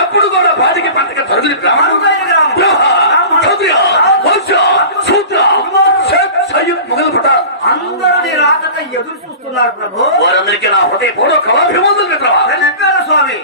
ఎప్పుడు కూడా బాధికి పంటగా తరుదులు అందరూ రాకట ఎదురు చూస్తున్నారు ప్రభు. వారందరికీ నా హృదయపూర్వక కళాభివందనలు మిత్రమా. స్వామి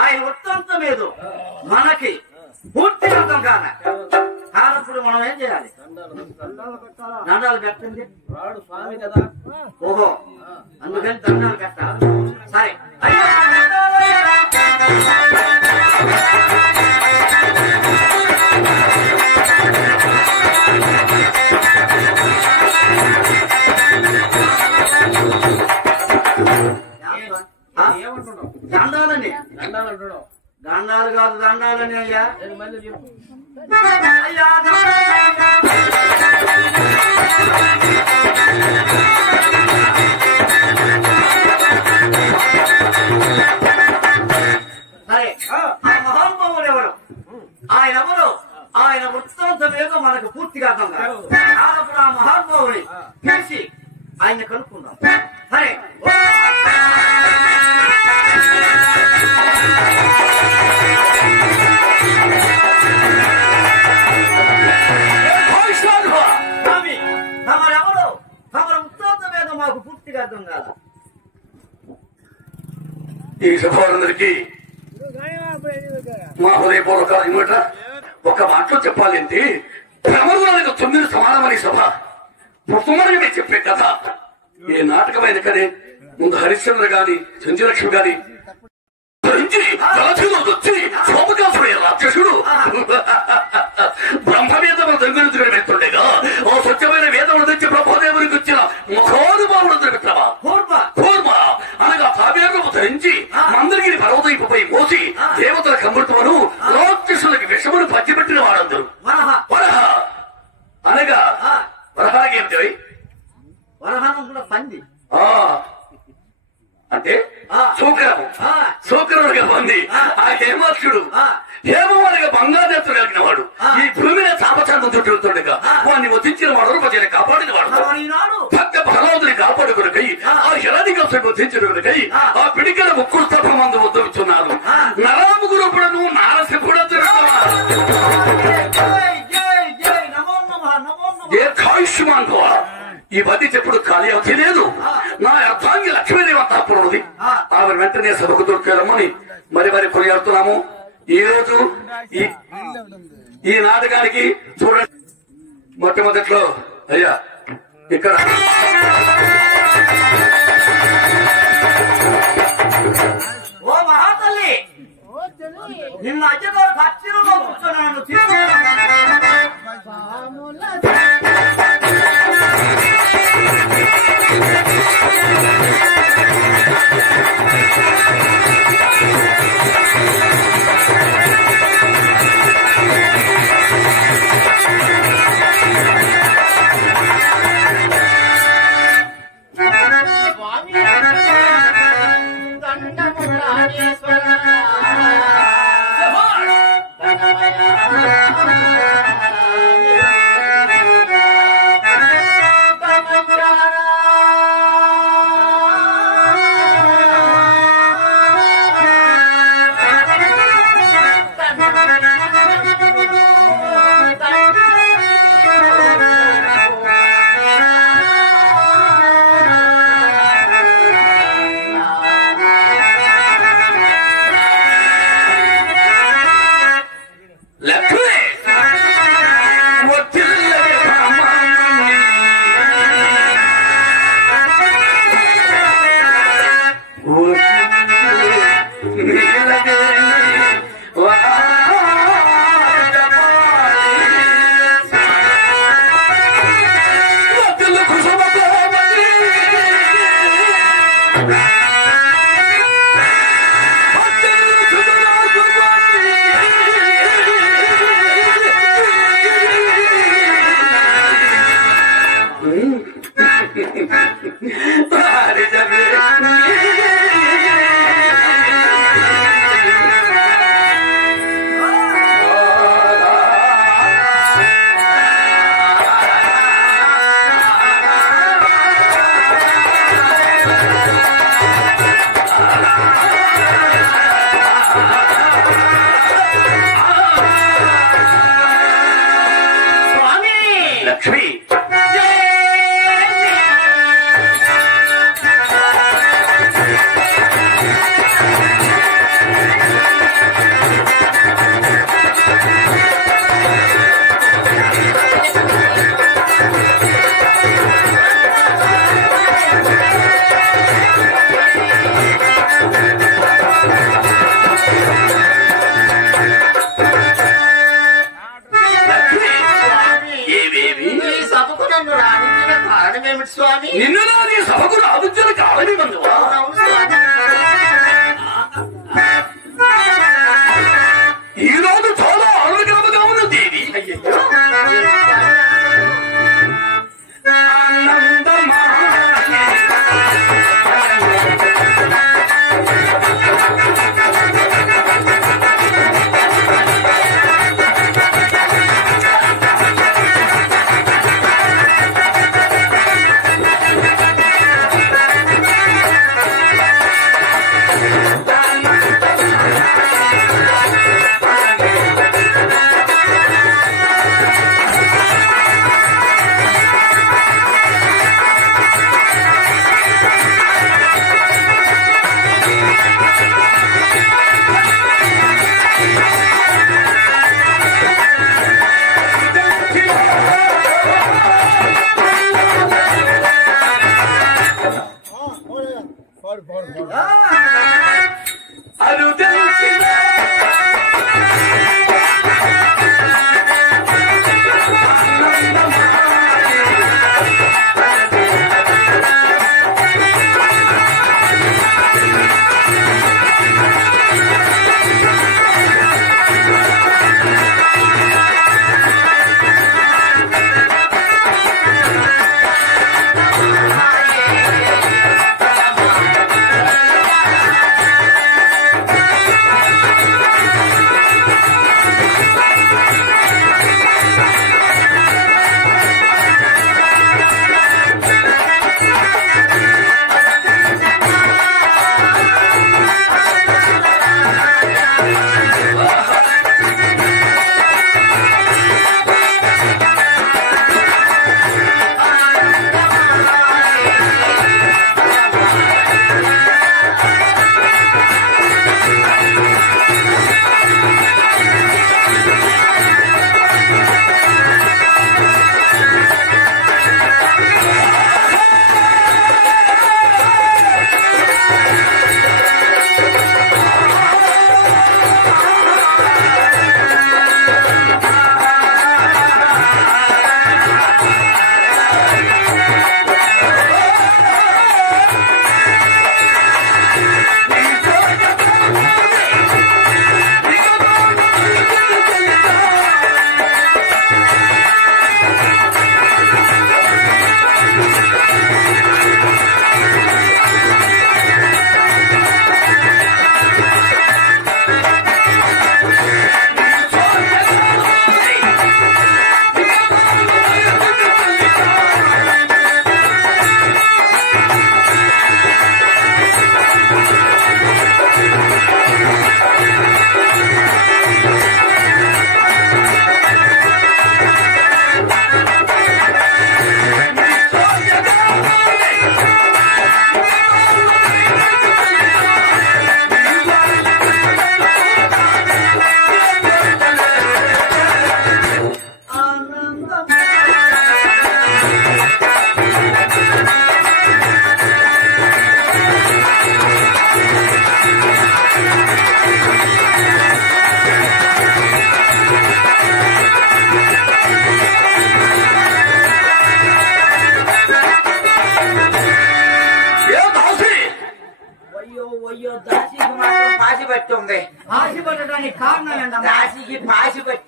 ఆయన వృత్తాంతం ఏదో మనకి పూర్తి అర్థం కానప్పుడు మనం ఏం చేయాలి? దండాలు పెట్టండి. ఓహో, అందుకని దండాలు పెట్టాలి. సరే, దండాలని దండాలు కాదు, దండాలని అయ్యా. అయ్యా సరే, ఆ మహానుభావుడు ఎవరు? ఆయన ఎవరు? ఆయన వృత్తాంతం ఏదో మనకు పూర్తిగా అర్థం కాదు. అప్పుడు ఆ మహానుభావుని పిలిచి ఆయన కనుక్కుందాం. సరే, తమరెవరు? తమరు వృత్తాంతం ఏదో మాకు పూర్తిగా అర్థం కాదు. ఈ సభలందరికీ మా హృదయపూర్వక ఇన్వట ఒక మాటలో చెప్పాలి అంటే, భ్రమరులకు 9 సమానమని సభ పుట్టుమని మీరు చెప్పే కథ ఏ నాటకమైన కదే. ముందు హరిశ్చంద్ర గాని సంజయలక్ష్మి గాని సోమకాసుడు రాక్షసుడు బ్రహ్మవేదములు దొంగిలించుకుని వెళ్తుండేగా ఓ స్వచ్ఛమైన వేదములు తెచ్చి బ్రహ్మదేవునికి వచ్చిన ముఖోనుభావుడు మిత్రమా. కూర్మ అనగా తాబేగము ధరించి మందరిగిరి పర్వతైపుపై మోసి దేవతల కమృతమును రాక్షసులకి విషమును పంచిపెట్టిన వాడందరూ వరహ అనగా వరహాగేమిటి? వరహానం పంది అంటే సూకరముగా పొంది ఆ హేమాక్షుడు హేమవాడిగా బంగారు కలిగిన వాడు ఈ భూమిని చుట్టూ వెళ్తుండగా వాడిని వధించిన వాడు ప్రజల కాపాడిన వాడు భక్త భగవంతుని కాపాడుకునకై ఆ హిరణ్యకశిపుని వధించుకునకై ఆ పిడికల ముక్కుడు స్తభమందు ఉద్భవిస్తున్నారు. నరాముగురుపుడను నారసింహుడు దీర్ఘాయుష్మాన్ భవ. ఈ బది చెప్పుడు ఖాళీ అవుతే లేదు. నా అర్థాంగి లక్ష్మీదేవి అంతఃపురముది. ఆమె వెంటనే సభకు దొరికేరమ్మని మరి కొనియాడుతున్నాము. ఈ రోజు ఈ నాటకానికి చూడండి. మొట్టమొదట్లో అయ్యా ఇక్కడ ఓ మహాతల్లి, నిన్న అజ్జగారు కచ్చిరులో కూర్చొని నిన్ను నీ సభకు రావించిన కాలనీ బంధువా? ఈ రోజు చాలా ఆనందకరముగా ఉన్న దేవి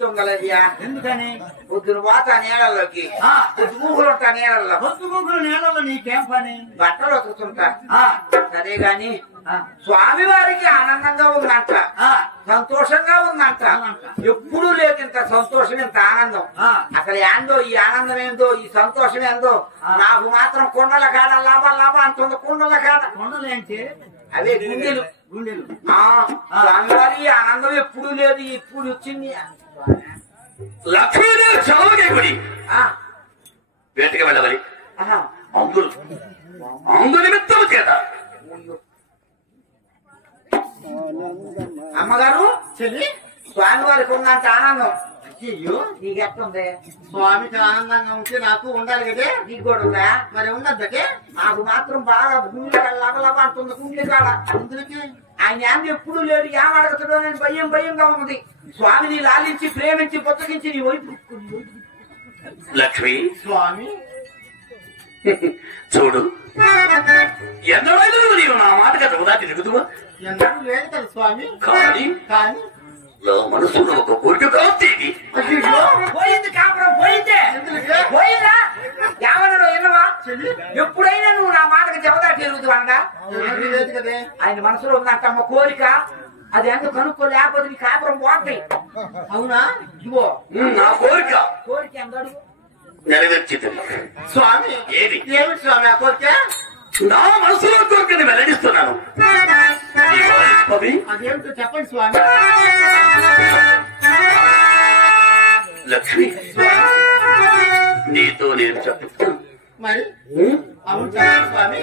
చెప్తుందయ్యా. ఎందుకని? పొద్దున పోతా నీళ్ళలోకి, పొద్దుగూకులు ఉంటా నీళ్ళలో, పొద్దుగూకులు నీళ్ళలో నీకేం పని? బట్టలు వస్తుంటా. సరే గాని ఆ, స్వామి వారికి ఆనందంగా ఉందంట, ఆ, సంతోషంగా ఉందంట. ఎప్పుడూ లేదు ఇంత సంతోషం, ఇంత ఆనందం. ఆ. అసలు ఏందో ఈ ఆనందం ఏందో, ఈ సంతోషం ఏందో. నాకు మాత్రం కుండల కాడ లాభ అంటుంది. కుండల కాడ కొండలేంటి? అవే గుండెలు. గుండెలు. స్వామివారి ఆనందం ఎప్పుడు లేదు, ఇప్పుడు వచ్చింది. లక్ష్మీదేవి చదవగే గుడి వేటకి వెళ్ళవాలి. ఆహా. అందు నిమిత్తం చేత అమ్మగారు చెల్లి, స్వామివారికి ఉన్నంత ఆనందం అయ్యో నీకెట్టుంది? స్వామికి ఆనందంగా ఉంటే నాకు ఉండాలి కదే. నీకు కూడా ఉందా? మరి ఉండద్దకే. నాకు మాత్రం బాగా గుండె లబలబ అంటుంది. గుండె కాడ అందుకే ఆయన ఏమి ఎప్పుడు లేడు, ఏం అడుగుతాడో నేను భయంగా ఉన్నది. స్వామిని లాలించి ప్రేమించి బొత్తగించి నీ వైపు లక్ష్మి స్వామి చూడు, ఎంతవరకు నీవు నా మాట కదా తిరుగుతువా? ఎందుకు లేదు కదా స్వామి. కానీ కానీ నా మనసులో ఒక కోరిక కావుతీవి. అయ్యో పోయింది, కాపురం పోయిందే. ఎందుకే? పోయిందా? ఏమన్నాడు విన్నవా? చెల్లి ఎప్పుడైనా నువ్వు నా మాటకు చెబుతా తిరుగుతూ అనగా ఎందుకు లేదు కదే. ఆయన మనసులో ఉందంటమ్మ కోరిక. అది ఎందుకు కనుక్కో, లేకపోతే నీ కాపురం పోతాయి. అవునా? ఇదిగో నా కోరిక కోరిక ఎందడు నెరవేర్చింది. స్వామి ఏది? ఏమిటి స్వామి ఆ కోరిక? నా మనసులో కోరికని వెల్లడిస్తున్నాను. అదేమిటో చెప్పండి స్వామి. లక్ష్మి, నీతో నేను చెప్తాను. మరి అవును చెప్పండి స్వామి.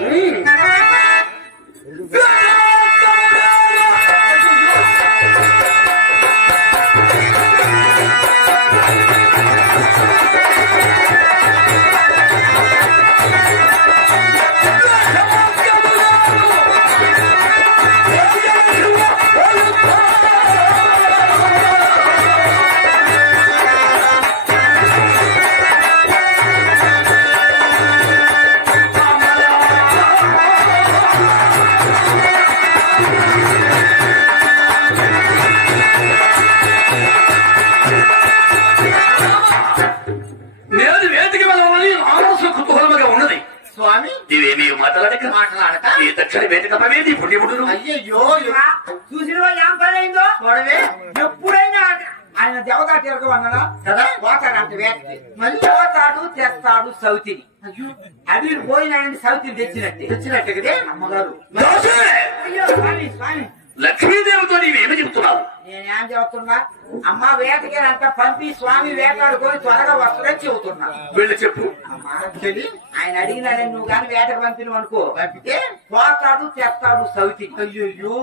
నేను వేదిక వెళ్ళాలని ఆలోచన కుతూహలముగా ఉన్నది. స్వామి నీవేమీ మాట్లాడక మాట్లాడక నీ తక్షణ వేదిక పవేది పుణ్యముడు. అయ్యయ్యో చూసిన వాళ్ళు ఏం పని అయిందో చూడవే. ఎప్పుడైనా ఆయన దేవతా తిరగమన్నాడా కదా పోతాడంట వేటకి. మరి పోతాడు, తెస్తాడు సౌతిని. అయ్యో అవి పోయినాయని సౌతిని తెచ్చినట్టే కదే అమ్మగారు. దోషే! అయ్యో స్వామి స్వామి, లక్ష్మీదేవితో నీవేమి చెబుతున్నావు? నేనేం చెబుతున్నా? అమ్మ వేటకేనంట పంపి స్వామి వేటాడుకొని త్వరగా వస్తాడని చెబుతున్నా. వెళ్ళి చెప్పు. అమ్మా చెల్లి, ఆయన అడిగినాడని నువ్వు కానీ వేటకు పంపిన అనుకో, పంపితే పోతాడు, తెస్తాడు సౌతిని. అయ్యో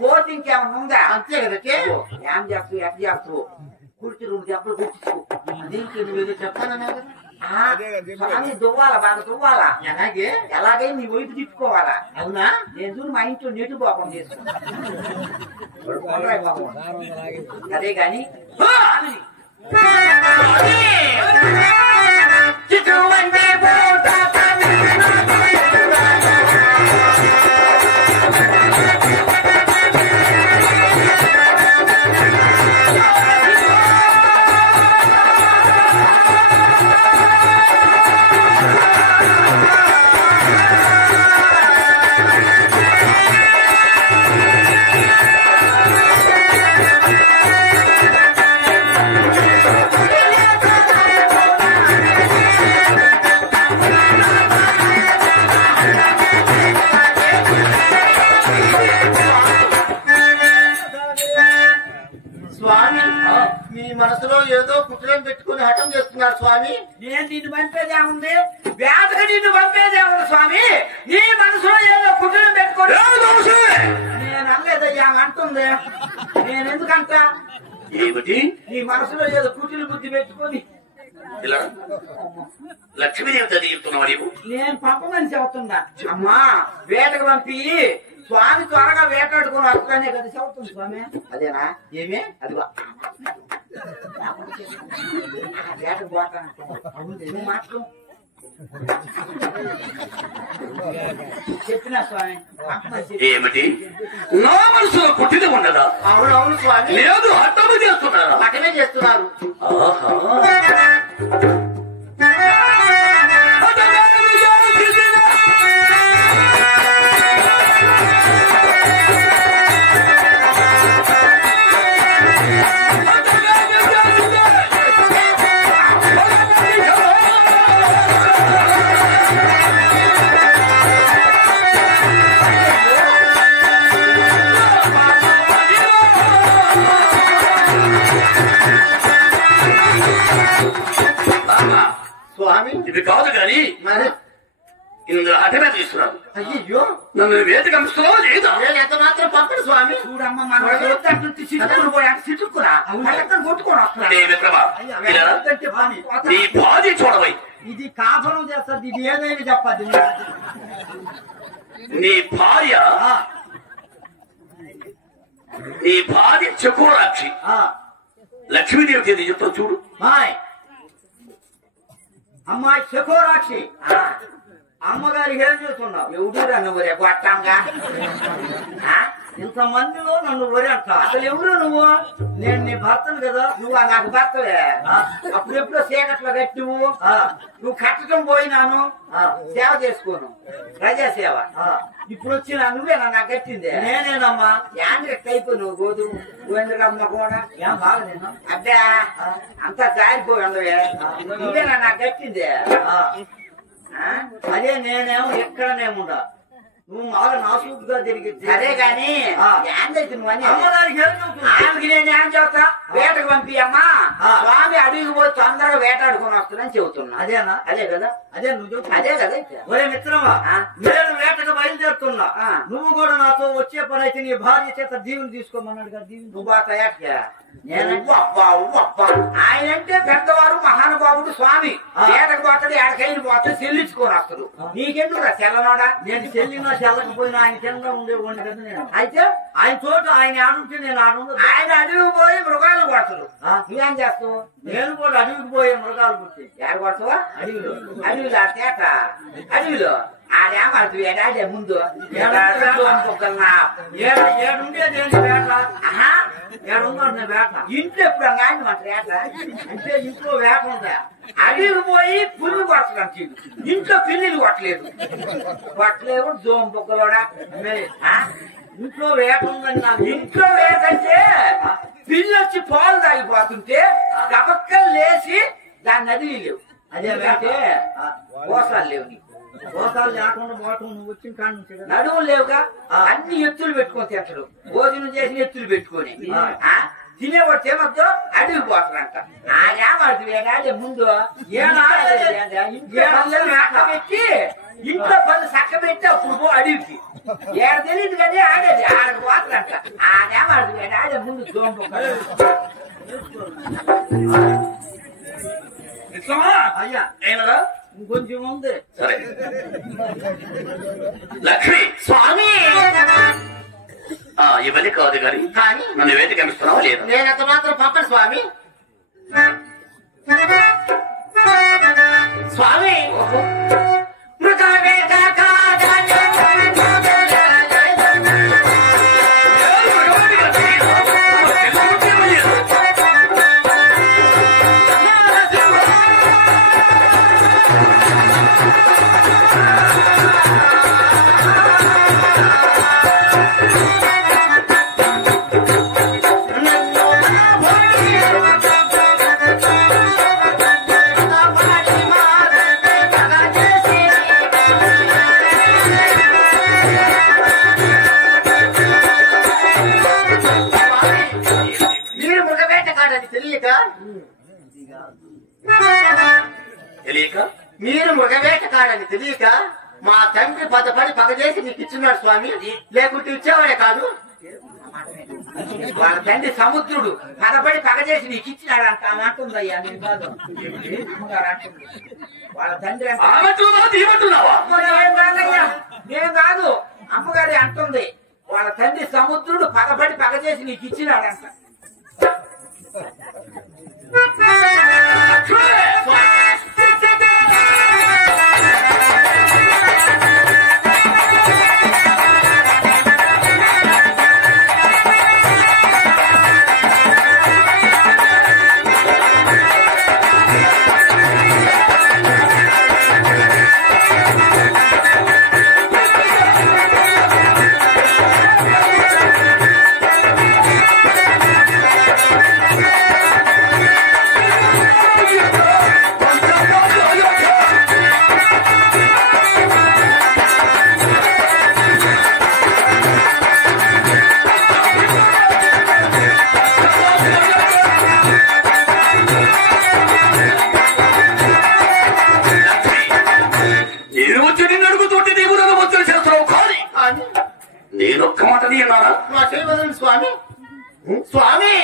పోతే ఇంకేమన్నా ఉందా? అంతే కదకే. ఏం చేస్తావు, ఎట్లా చేస్తావు? కుర్చీ 2 దెబ్బలు కుర్చీసుకో. దీనికి నువ్వేదో చెప్తానన్నా కదా. స్వామి దువ్వాలా, బాగా దువ్వాలా. ఎలాగే ఎలాగే నీ వైపు తిప్పుకోవాలా. అవునా? నేను చూడు మా ఇంట్లో నెట్టు పాపం చేసుకున్నా. అదే గాని స్వామి మీ మనసులో ఏదో కుట్రలు పెట్టుకుని హఠం చేస్తున్నారు స్వామి. నేను నిన్ను పంపేదే ఉంది, వేదకు నిన్ను పంపేదే ఉంది స్వామి. నీ మనసులో ఏదో కుటుంబం పెట్టుకోండి. నేను అనలేదయ్యా అంటుంది. నేను ఎందుకంట? ఏమిటి? నీ మనసులో ఏదో కుటిలు బుద్ధి పెట్టుకొని ఇలా లక్ష్మీదేవి చదివిస్తున్నావు నీవు? నేను పంపమని చెబుతున్నా. అమ్మా వేటకు పంపి స్వామి త్వరగా వేటాడుకుని వస్తానే కదా చెబుతుంది స్వామి. అదేనా? ఏమే అదిగో వేటకు పోతాను మాత్రం చెప్పినా స్వామి ఏమిటి నా మనసులో పుట్టిది ఉన్నదా? అవునవును స్వామి, లేదు హఠము చేస్తున్నారా? అటనే చేస్తున్నారు. ఆహా. స్వామి ఇది కాదు కానీ మరి ఇందులో హఠమే తీసుకున్నాను. అయ్యో, నన్ను వేట కమిస్తున్నావా లేదా? నేను ఎంత మాత్రం పంపడు స్వామి. చూడమ్మ మన సిట్టుకుని పోయి సిట్టుకురా అక్కడ కొట్టుకొని వస్తున్నా నీ విక్రమ, ఇలా నీ బాధి చూడవై. ఇది కాపురం చేస్తుంది, ఇది ఏదైనా చెప్పద్దు. నీ భార్య నీ భార్య చకోరాక్షి లక్ష్మీదేవి చేతి చెప్తా చూడు. అమ్మాయి చకోరాక్షి అమ్మగారికి ఏం చేస్తున్నావు? ఎవడు నువ్వు రేపు అట్టంగా ఇంతమందిలో నన్ను ఒరే అంట. అసలు ఎవరు నువ్వు? నేను నీ భర్తను కదా. నువ్వు నాకు భర్తవే. అప్పుడెప్పుడో చీకట్లో కట్టి నువ్వు కట్టడం పోయినాను, సేవ చేసుకోను, ప్రజాసేవ. ఇప్పుడు వచ్చిన నువ్వేనా నాకు కట్టింది? నేనేనమ్మా. యాండ్రెక్ట్ అయిపోయి నువ్వు గోధుమ గోవిందరమ్మ కూడా ఏం బాగలేను. అబ్బా అంతా జారిపోయి ఉండవే. నువ్వేనా నాకు కట్టింది? అదే నేనేమో ఎక్కడనేముండా. నువ్వు మాకు నాసుగా తిరిగి సరే గాని ఆమెకి నేను ఏం చెప్తా? వేటకు పంపి అమ్మా స్వామి అడిగి పోయి తొందరగా వేటాడుకుని వస్తుందని చెబుతున్నా. అదేనా? అదే కదా. అదే నువ్వు అదే కదా. ఒరే మిత్రమా, నేను వేటకు బయలుదేరుతున్నా. నువ్వు కూడా నాతో వచ్చే పని అయితే నీ భార్య చేత దీవుని తీసుకోమన్నాడు కదా. దీవుని నువ్వు తయారు ఆయన అంటే పెద్దవారు మహానుభావుడు స్వామి. వేటకు పోతాడు, ఎడకైనా పోతాడు, చెల్లించుకొని వస్తాడు. నీకెందుకు రా చెల్లనోడా? నేను చెల్లినా చెల్లకపోయినా ఆయన కింద ఉండేవాడిని కదా నేను. అయితే ఆయన చోటు ఆయన ఆడుంటే నేను ఆడు. ఆయన అడవికి పోయి మృగాలు కొడతాడు. నువ్వేం చేస్తావు? నేను కూడా అడవికి పోయే మృగాలు పుట్టి ఎక్కడ కొడతావా? అడవిలో. అడవిలో తేట అడవిలో ఆడేమాడుతు ఏడాడే ముందు ఏడుండేది వేట. ఏడుందో వేట. ఇంట్లో ఎప్పుడు కానీ మాట వేట అంటే ఇంట్లో వేట ఉందా? అడవికి పోయి పుల్లు కొట్టడానికి ఇంట్లో పిల్లిని కొట్టలేవు జోం బొక్కలోడా. ఇంట్లో వేట ఉందని నాకు. ఇంట్లో వేట అంటే పిల్లి వచ్చి పాలు తాగిపోతుంటే గబక్కలు లేచి దాన్ని నదిలి లేవు. అదే వేటే మోసాలు లేవు. నీకు మోసాలు లేకుండా పోవటం నువ్వు వచ్చిన కాడి నడువు లేవుగా. అన్ని ఎత్తులు పెట్టుకొని తింటాడు. భోజనం చేసిన ఎత్తులు పెట్టుకొని తినేవాడు తినొద్దు అడవికి పోతాడంట. ఆడే ముందు పెట్టి ఇంట్లో పనులు చక్క పెట్టి అప్పుడు పో అడవికి. ఏడ తెలియదు కానీ ఆడేది ఆడకు పోతాడంట. ఆడే ముందు జోంపు అయ్యా ఏమరా ఇంకొంచెం ఉంది. సరే లక్ష్మి స్వామి ఇవన్నీ కాదు కానీ నన్ను వేట కమిస్తున్నావా లేదా? నేను ఎంత మాత్రం పంపడు స్వామి. స్వామి మీరు మృగవేటకాడని తెలియక మా తండ్రి పదపడి పగచేసి నీకు ఇచ్చున్నాడు స్వామి. లేకుంటే ఇచ్చేవాడే కాదు. వాళ్ళ తండ్రి సముద్రుడు పదపడి పగచేసి నీకు ఇచ్చినాడు అంట అంటుందయ్యా. నేను కాదు వాళ్ళ తండ్రి నేను కాదు అమ్మగారి అంటుంది. వాళ్ళ తండ్రి సముద్రుడు పదపడి పగచేసి నీకు ఇచ్చినాడంట. నేనొక్క మాట అన్నానా? నా చేయవదండి స్వామి. స్వామి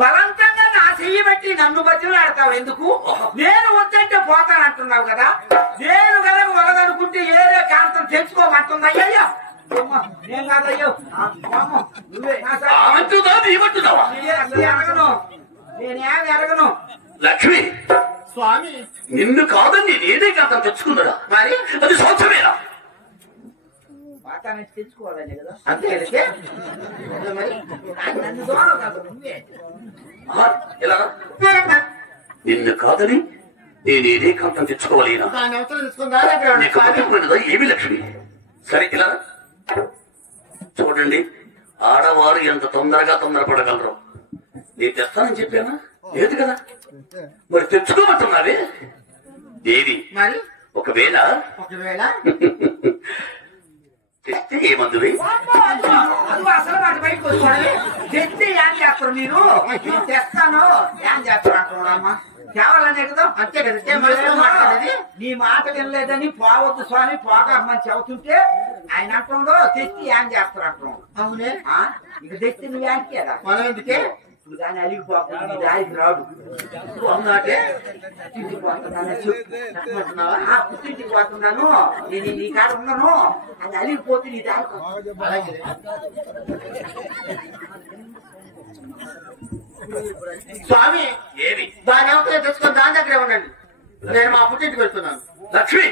బలంతంగా నా చెయ్యి బట్టి నన్ను బతిలు ఆడతావు ఎందుకు? నేను వద్దంటే పోతానంటున్నావు కదా. నేను కనుక వలదనుకుంటే ఏరే కాంతం తెచ్చుకోమంటుందా? అయ్యో నేను కాదయ్యో నువ్వే ఎరగను, నేనేమి ఎరగను. లక్ష్మి స్వామి నిన్ను కాదని నేనే కాంతం తెచ్చుకుందా? మరి అది సౌఖ్యమేనా? పాతానికి తెచ్చుకోవాలండి కదా. అంతే అయితే మరి నన్ను దూరం కాదు నువ్వే. ఇలా నిన్ను కాదని నేనేదే కాంతం తెచ్చుకోవాలేనా? దాని అవసరం తీసుకుందా దగ్గర నీకు పట్టుకున్నదా ఏమి లక్ష్మి? సరే ఇలా చూడండి, ఆడవారు ఎంత తొందరపడగలరు. నేను తెస్తానని చెప్పానా? లేదు కదా, మరి తెచ్చుకోమంటున్నావే దేవి. మరి ఒకవేళ తెస్తే ఏమందువి? అది అసలు వాటి బయటకు వచ్చాడు. తెచ్చి ఏం చేస్తారు మీరు? నేను తెస్తాను ఏం చేస్తారు అంటున్నామ్మా. కేవలనే కదా. అంతే కదా. నీ మాట వినలేదని పోవద్దు స్వామి పోగమ్మని చెబుతుంటే ఆయన అంటుండో తెచ్చి ఏం చేస్తారు అంటున్నాం. అవునే ఇక తెచ్చి నువ్వేం కదా మనం ఎందుకే ఇప్పుడు కానీ అలిగిపోకుండా దారికి రాడు. అవునాటే ఇంటికి పోతున్నాను పుట్టింటికి పోతున్నాను, నేను నీ కాడ ఉన్నాను అది అలిగిపోతే నీ దారికి స్వామి. ఏమి దాని అవసరం తెచ్చుకొని దాని దగ్గరే ఉండండి. నేను మా పుట్టింటికి వెళ్తున్నాను. లక్ష్మి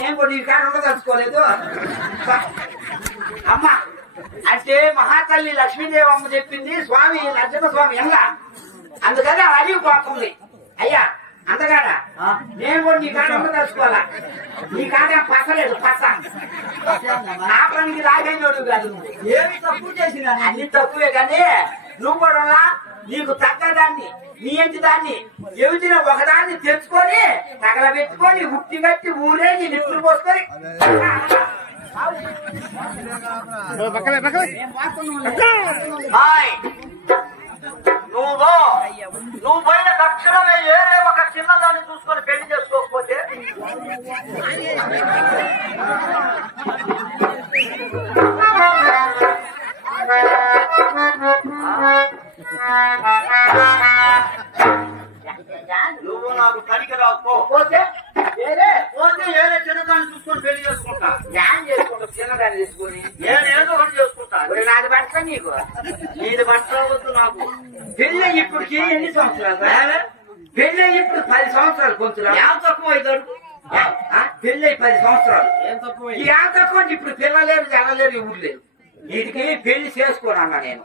నేను కూడా నీ కాడ ఉండదలుచుకోలేదు. అమ్మ అంటే మహాతల్లి లక్ష్మీదేవి అమ్మ చెప్పింది స్వామి లక్ష్మణ స్వామి ఎలా అందుకని అలిగిపోతుంది. అయ్యా అందగాడ నేను కూడా నీ కాడ ఉండదలుచుకోవాలా. నీ కాడ పసలేదు పస నా పనికి రాగేనోడు కాదు. ఏమి తప్పు చేసినా అన్ని తక్కువే కానీ నువ్వు కూడా నీకు తగ్గదాన్ని నీ ఇంటి దాన్ని ఎవరిన ఒకదాన్ని తెచ్చుకొని తగలబెట్టుకొని ఉట్టి కట్టి ఊరే నీ నిప్పులు పోసుకొని నువ్వు పోయిన తక్షణమే ఏరే ఒక చిన్నదాన్ని చూసుకొని పెళ్లి చేసుకోకపోతే నువ్వు నాకు పనికి రాకపోతే ఏరే చిన్నదాన్ని చూసుకొని పెళ్లి చేసుకుంటా. ఏం చేసుకుంటా? చిన్నదాన్ని తీసుకుని ఏదో ఒకటి చేసుకుంటా. నాది బట్ట నీకు నీది బట్ట వద్దు నాకు. పెళ్ళి ఇప్పటికి ఎన్ని సంవత్సరాలు? పెళ్ళి ఇప్పుడు 10 సంవత్సరాలు. కొంచెం ఏం తక్కువ అవుతాడు? పెళ్ళి 10 సంవత్సరాలు ఏం తక్కువ అంటే ఇప్పుడు పిల్లలేరు జనలేరు ఊరు లేరు. వీటికి పెళ్లి చేసుకోనన్నా నేను.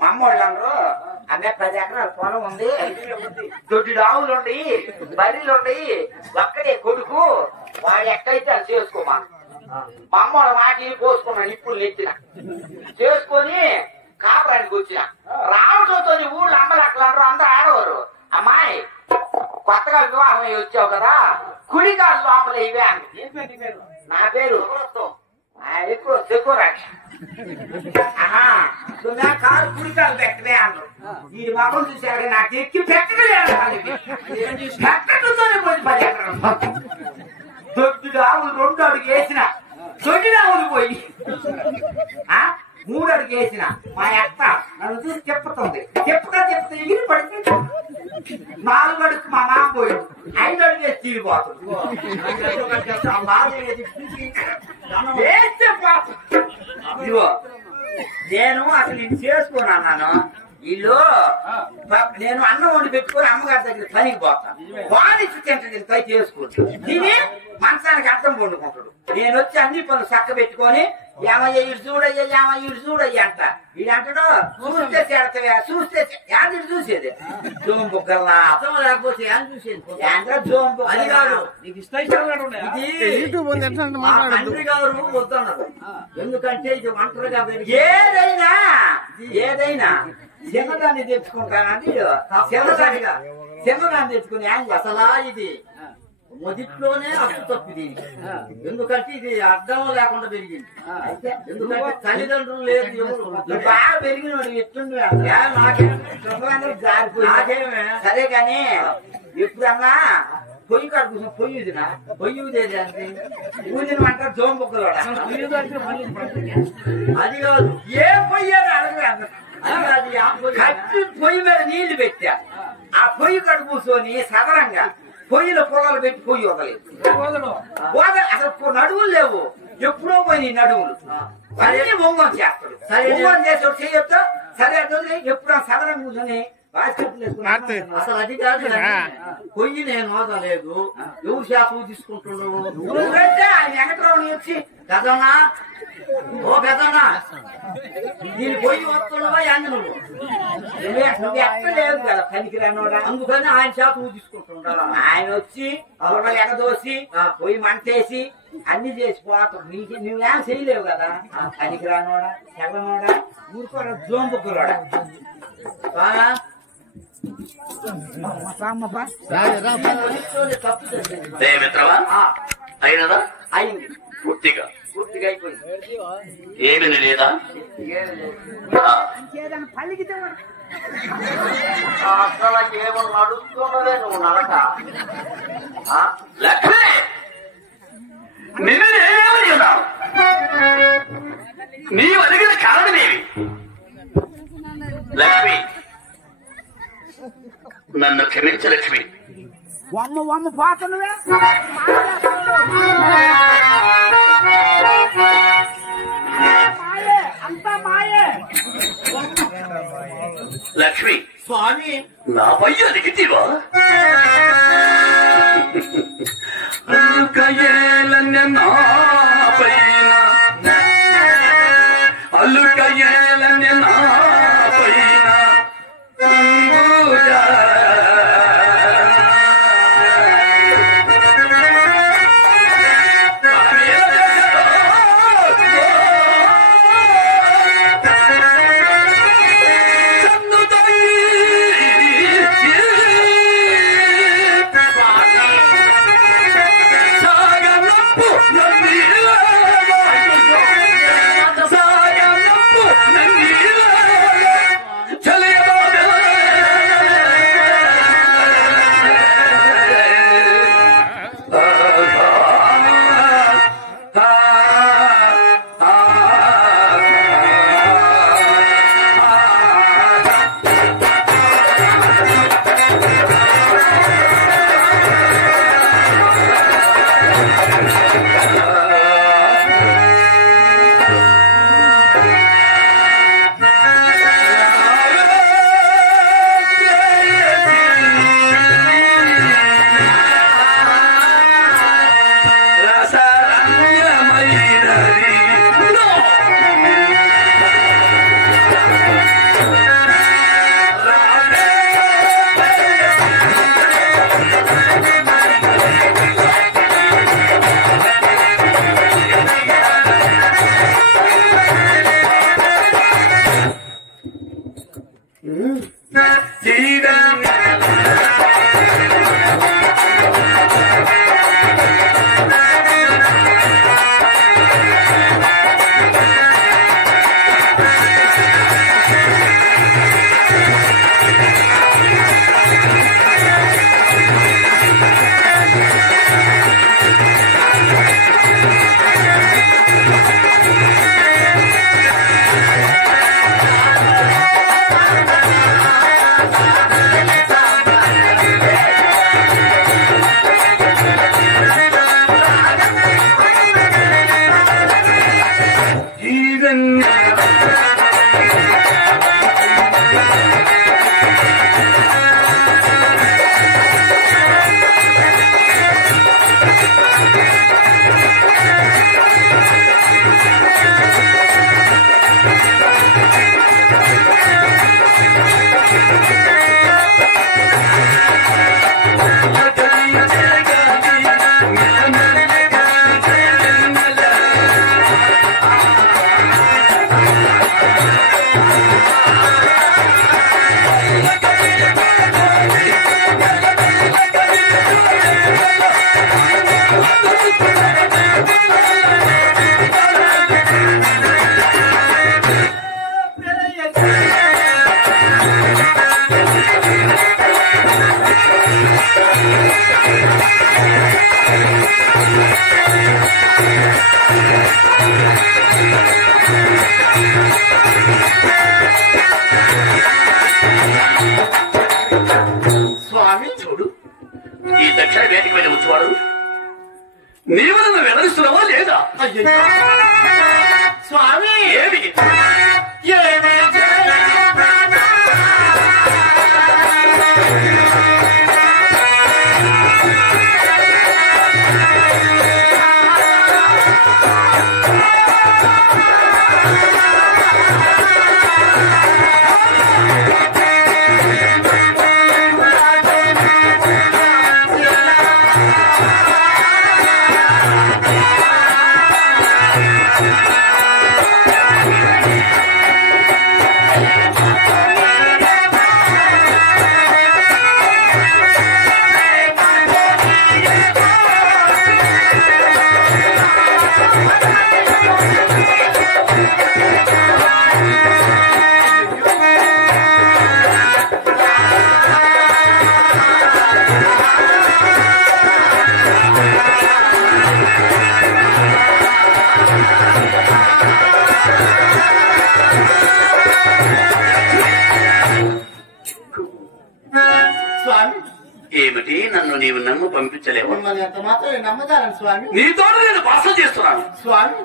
మా అమ్మ వాళ్ళందరూ అమ్మే 10 ఎకరాల పొలం ఉంది, దొడ్డి ఆవులుండి బర్రెలుండి ఒక్కడే కొడుకు వాడు ఎక్కడైతే అది చేసుకోమా. మా అమ్మ వాళ్ళ మాట పోసుకున్నాను. ఇప్పుడు నెచ్చిన చేసుకొని కాపురానికి వచ్చిన రావడంతో ఊళ్ళో అమ్మలు అట్లా అందరూ ఆడవారు. అమ్మాయి కొత్తగా వివాహం అయ్యి వచ్చావు కదా కుడిగాలు లోపల ఇవే అని. నా పేరు ఎక్కువ సెక్యూరాక్ష కారు కుడికాలు పెట్టవే అన్నారు. ఈ మొగం చూశాక నాకు ఎక్కి పెట్టలేదు. పెట్టడంతోనే పోయి 10 ఎకరాలు దొడ్డు ఆవులు 2 అడుగు వేసిన దొడ్డి ఆవులు పోయి 3 అడుగు వేసిన మా అత్త నన్ను చూసి చెప్పుతుంది. చెప్తా ఎగిరి పడితే 4 అడుగు మా మామ పోయాడు. 5 అడుగు వేసి తీరిపోతుంది. ఇదిగో నేను అసలు ఇది చేసుకోను అన్నాను. వీళ్ళు నేను అన్నం వండి పెట్టుకొని అమ్మగారి దగ్గర పనికి పోతాను. వాణిజ్య తింటే పై చేసుకోవచ్చు. తిని మంచానికి అర్థం పండుకుంటాడు. నేను వచ్చి అన్ని పనులు చక్క పెట్టుకొని ఏమయ్య ఇటు చూడయ్యా ఏమయ్య ఇటు చూడయ్యా అంట. ఇది అంటాడు చూస్తే చేడతావా చూస్తే ఏంటి చూసేది జోం బుగ్గల్లా అర్థం లేకపోతే ఏం చూసేది జోం బుగ్గ అది కాదు నీకు ఇష్టం తండ్రి గారు వద్దన్నారు. ఎందుకంటే ఇది ఒంటరిగా ఏదైనా చిన్నదాన్ని తెచ్చుకుంటానంటే చిన్నదాన్ని తెచ్చుకుని అసలా ఇది మొదట్లోనే అప్పు తప్పు దీనికి. ఎందుకంటే ఇది అర్థం లేకుండా పెరిగింది. అయితే ఎందుకంటే తల్లిదండ్రులు లేదు బాగా పెరిగినోడు ఎట్టుండే నాకేమే సరే కానీ ఎప్పుడన్నా పొయ్యి కడుపు పొయ్యిదినా పొయ్యి ఊదేది అంటే ఊదిన అంటారు జోం బుక్కలు అది కాదు ఏ పొయ్యి అని అడగలేదు. కట్టి పొయ్యి మీద నీళ్లు పెట్టా ఆ పొయ్యి కడుపు కూర్చొని సదరంగా పొయ్యిలో పొలాలు పెట్టి పొయ్యి వదలేదు. అసలు నడువులు లేవు ఎప్పుడో పోయి నడువులు అన్ని మొంగం చేస్తాడు. మొంగం చేస్తాడు చెప్తా సరే అదే ఎప్పుడో సదరం కూర్చొని అసలు అది కాదు పొయ్యి నేను వదలేదు ఎవరు శాతం తీసుకుంటున్నావు ఆయన వెంకటరావు వచ్చి కదన్నా ఓ కదన్నా నేను పొయ్యి వస్తున్నావా ఎందు నువ్వు ఎక్కలేదు కదా పనికిరానోడా అందుకని ఆయన శాతం తీసుకుంటున్నాడు. ఆయన వచ్చి ఎగదోసి పొయ్యి మంటేసి అన్ని చేసిపోతాడు. నువ్వేం చేయలేవు కదా పనికిరానోడా ఎగనోడా ఊరుకోరా జోంబుక్కురాడా అయినదా అయింది పూర్తిగా పూర్తిగా అయిపోయింది. ఏమి లేదా అసలు ఏమో నడుస్తున్నదే నువ్వు నడక లక్ష్మి నిన్ను నేనేమని ఉన్నావు నీవు అడిగిన కారణమేమి లక్ష్మి నన్ను క్షమించు లక్ష్మి. లక్ష్మి స్వామి నా పయ్య అడిగితేవా అల్లుకయేలన్య నా పైన అల్లుకయేలన్య నా పైన సాగనప్పు స్వామి చూడు, ఈ దక్షిణ వేదిక మీద వచ్చేవాడు నీవు నన్ను వెల్లడిస్తున్నావా లేదా? అయ్యో స్వామి ఏమి ఏమి స్వామి ఏమిటి? నన్ను నీవు నన్ను పంపించలేవు. మిమ్మల్ని ఎంత మాత్రం నమ్మదాలని స్వామి. నీతో నేను భాష చేస్తున్నాను స్వామి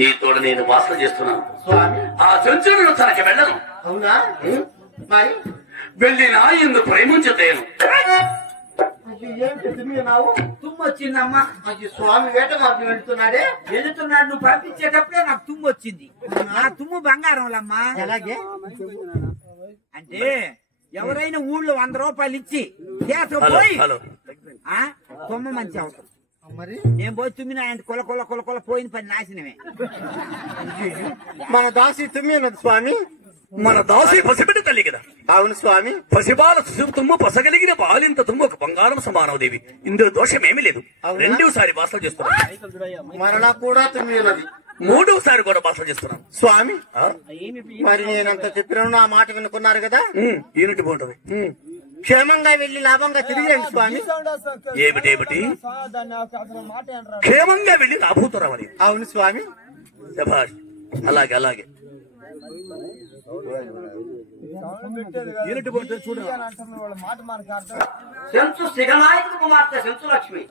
నీతో నేను భాష చేస్తున్నాను. స్వామి ఆ చెంచులను తనకి వెళ్ళను. అవునా మరి వెళ్ళినా ఎందు ప్రేమించదేను. అయ్యో ఏం తిన్నావు? తుమ్మొచ్చిందమ్మా. అయ్యో స్వామి వేట మార్గం వెళ్తున్నాడే. వెళుతున్నాడు, నువ్వు పంపించేటప్పుడే నాకు తుమ్ము వచ్చింది. నా తుమ్ము బంగారంలమ్మా. ఎలాగే అంటే ఎవరైనా ఊళ్ళో 100 రూపాయలు ఇచ్చి కేసు హలో పోయి హలో తుమ్మ మంచి అవుతాం. మరి నేను పోయి తుమ్మిన ఆయన కొల కొల కొల కొల పోయిన పని నాశనమే. మన దాసి తుమ్మినది స్వామి. మన దాసి పసిబిడ్డ తల్లి కదా. అవును స్వామి. పసిబాల శిశువు తుమ్ము పసగలిగిన బాలింత తుమ్ము ఒక బంగారం సమానం దేవి. ఇందులో దోషమేమీ లేదు. అవునా? రెండోసారి భాష చేస్తున్నాను. మరలా కూడా తుమ్మినది. మూడోసారి కూడా భాష చేస్తున్నాను. స్వామి ఆ? మరి నేనంత చెప్పిన నా మాట వినుకున్నారు కదా. ఈనుటి బాగుంటది. క్షేమంగా వెళ్లి లాభంగా తిరిగి రండి స్వామి. ఏమిటేమిటి? క్షేమంగా వెళ్ళి రాబోతురామని. అవును స్వామి. శభాష్. అలాగే అలాగే. సెంచు సిగనాయకుడు కుమార్తె సెంచు లక్ష్మి,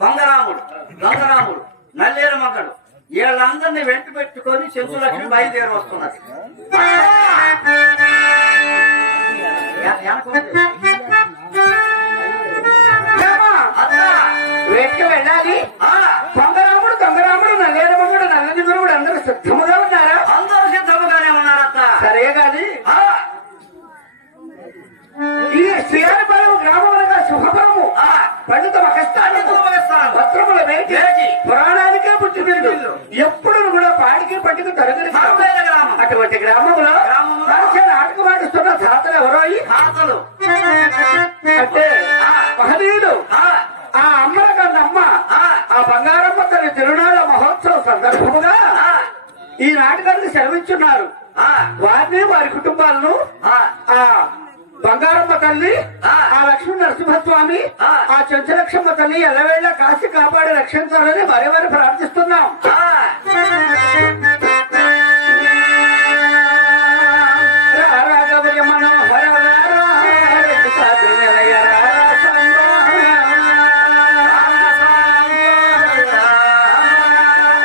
బంగరాముడు, గంగరాముడు, నల్లేరు మగడు వీళ్ళందరినీ వెంట పెట్టుకొని సెంచు లక్ష్మి బయలుదేరి వస్తున్నది. వెంటనే వెళ్ళాలి. బంగరాముడు గంగరాముడు నల్లేరు మగుడు నల్లని గురువుడు అందరూ సిద్ధముగా ఉన్నారా? అందరూ సిద్ధముగానే ఉన్నారత్త. సరే గాని ఈ శ్రీహరిపురం గ్రామములుగా శుభపురము పండిత మగస్థానం పత్రముల వేటి పురాణానికే పుట్టినిల్లు. ఎప్పుడు కూడా పాడికి పండుగ తరగని గ్రామం. అటువంటి గ్రామంలో నాటకం ఆడిస్తున్న తాతలు ఎవరో తాతలు అంటే మహనీయుడు ఆ అమ్మల కన్నా అమ్మ ఆ బంగారమ్మ తల్లి తిరునాళ్ళ మహోత్సవ సందర్భముగా ఈ నాటకానికి సెలవించున్నారు. వారిని వారి కుటుంబాలను ఆ బంగారమ్మ తల్లి, ఆ లక్ష్మీ నరసింహస్వామి, ఆ చెంచలక్ష్మమ్మ తల్లి ఎల్లవేళ కాసి కాపాడి రక్షించాలని మరి మరి ప్రార్థిస్తున్నాం. రాఘవయ్య మనోహర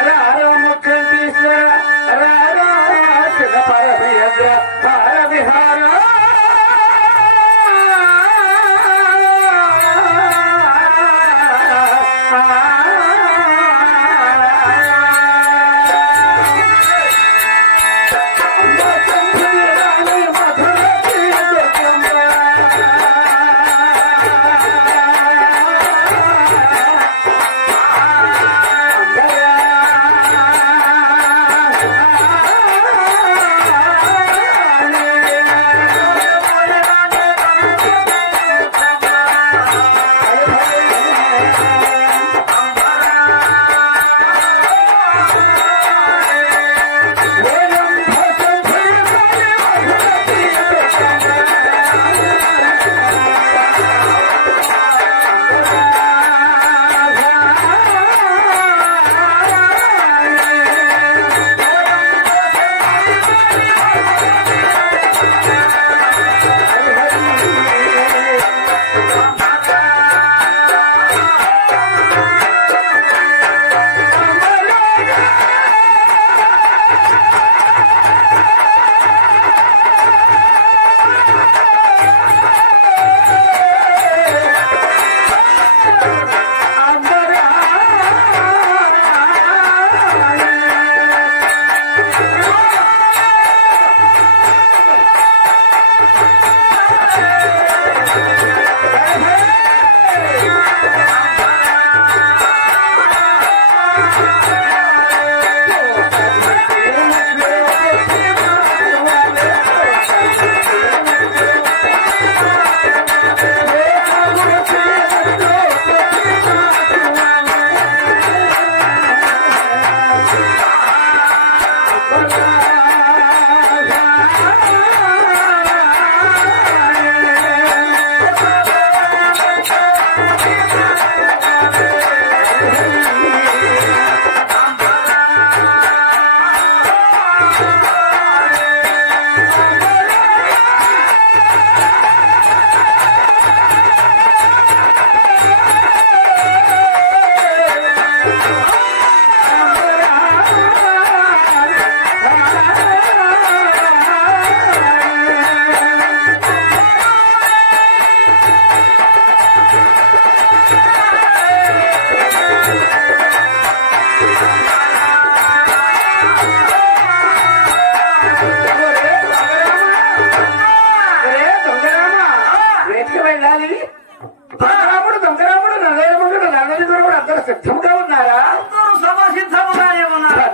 రాముఖీశ్వర పరమేంద్ర హర విహార రాముడు దొంగరాముడు నరేముడు నరేంద్రుడు కూడా అందరూ సిద్ధంగా ఉన్నారా? అందరూ సభ సిద్ధముగానే ఉన్నారు.